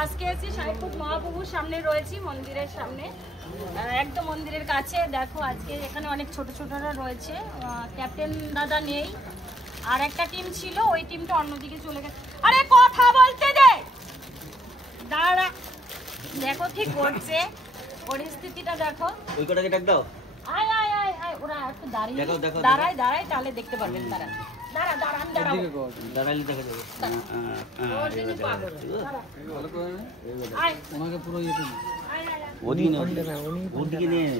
আজকে এসেছি সাহেবপুর মহাপ্রভুর সামনে রয়েছি, মন্দিরের সামনে, একদম মন্দিরের কাছে। দেখো আজকে এখানে অনেক ছোট ছোটরা রয়েছে, ক্যাপ্টেন দাদা নেই, আর একটা টিম ছিল, ওই টিমটা অন্যদিকে চলে গেছে। আরে কথা বলতে দে, দাঁড়া। দেখো কি করছে, পরিস্থিতিটা দেখো। ওই কটাকে ডাক দাও। আয় আয় আয় আয়, ওরা একটু দাঁড়িয়ে দাঁড়ায় দাঁড়ায়, তাহলে দেখতে পারবেন। দাঁড়া দাঁড়া দাঁড়া, আমি দাঁড়াবো, দাঁড়াইলে দেখা যাবে। ওনাকে পুরো ইয়েতে না, ওদিকে ওদিকে নিয়ে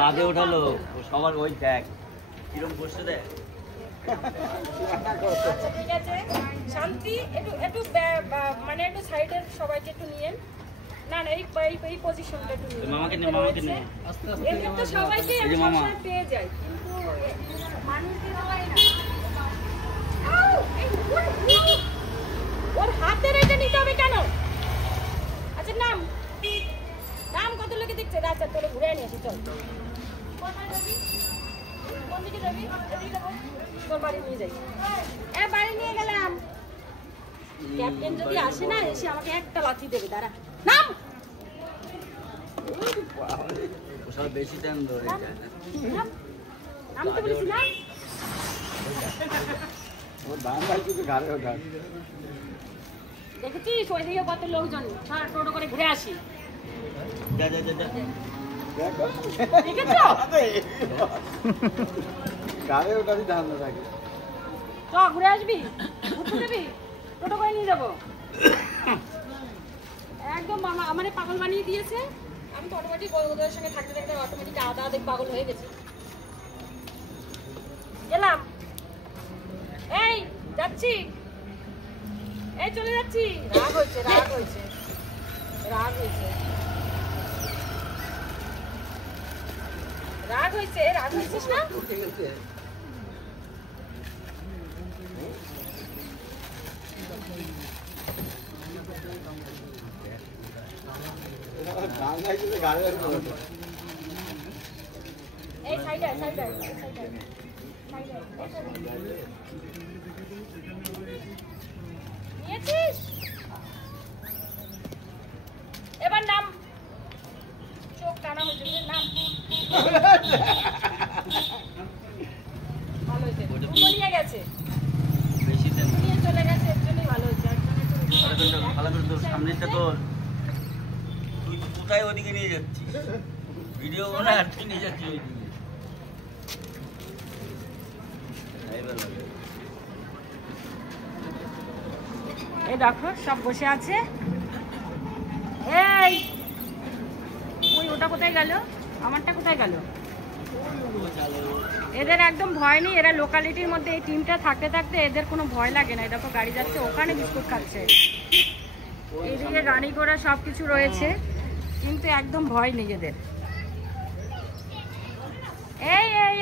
কাঁধে ওঠালো সবার। ওই দেখ কিরকম বসে দেখ। ঠিক আছে, শান্তি, একটু একটু মানে একটু সাইডের সবাইকে একটু নিয়েন। না না, এই পজিশনটা একটু নিন। মামাকে নে, মামাকে নে। এমনি তো সবাইকে আমি সবসময় পেয়ে যাই, কিন্তু মানুষদের হয় না। ওর হাতে রেখে নিতে হবে কেন? আচ্ছা নাম নাম কত লোকে দেখছে। আচ্ছা তোরে ঘুরে নিয়ে আসি, চল। কোথায় যাবি? কোন দিকে যাবি? এদিকে যাবো, তোর বাড়ি নিয়ে যাই। বাড়ি নিয়ে গেলাম। ক্যাপ্টেন যদি আসে না, এসে আমাকে একটা লাথি দেবে। দাঁড়া, নাম। বেশি টাইম ধরে নাম তো বলেছি না। দেখেছিস ওইদিকে কত লোকজন, টোটো করে ঘুরে আসি। ঘুরে আসবি, ঘুরতে যাবি, টোটো করে নিয়ে যাবো। একদম মামা আমার পাগল বানিয়ে দিয়েছে। আমি তো অটোমেটিক ওদের সঙ্গে থাকতে থাকতে অটোমেটিক আদা আধেক পাগল হয়ে গেছি। গেলাম, এই যাচ্ছি, এই চলে যাচ্ছি। রাগ হয়েছে, রাগ হয়েছে, রাগ হয়েছে, রাগ হয়েছে, রাগ হয়েছিস না? এই সাইডে সাইডে সাইডে নিয়েছিস? এবার নাম। চোখ টানা হয়েছে, নাম। ভালো হয়েছে, নিয়ে গেছে, নিয়ে চলে গেছে, এর জন্যই ভালো হয়েছে। ভালো করে তোর সামনেটা তোর, তুই কোথায় ওদিকে নিয়ে যাচ্ছিস? ভিডিও বানায় আর তুই নিয়ে যাচ্ছিস ওইদিকে। এই দেখো সব বসে আছে। এই ওই ওটা কোথায় গেল, আমারটা কোথায় গেল? এদের একদম ভয় নেই, এরা লোকালিটির মধ্যে এই টিমটা থাকতে থাকতে এদের কোনো ভয় লাগে না। দেখো গাড়ি যাচ্ছে, ওখানে বিস্কুট খাচ্ছে, এইদিকে গাড়ি ঘোড়া সবকিছু রয়েছে, কিন্তু একদম ভয় নেই এদের। এই এই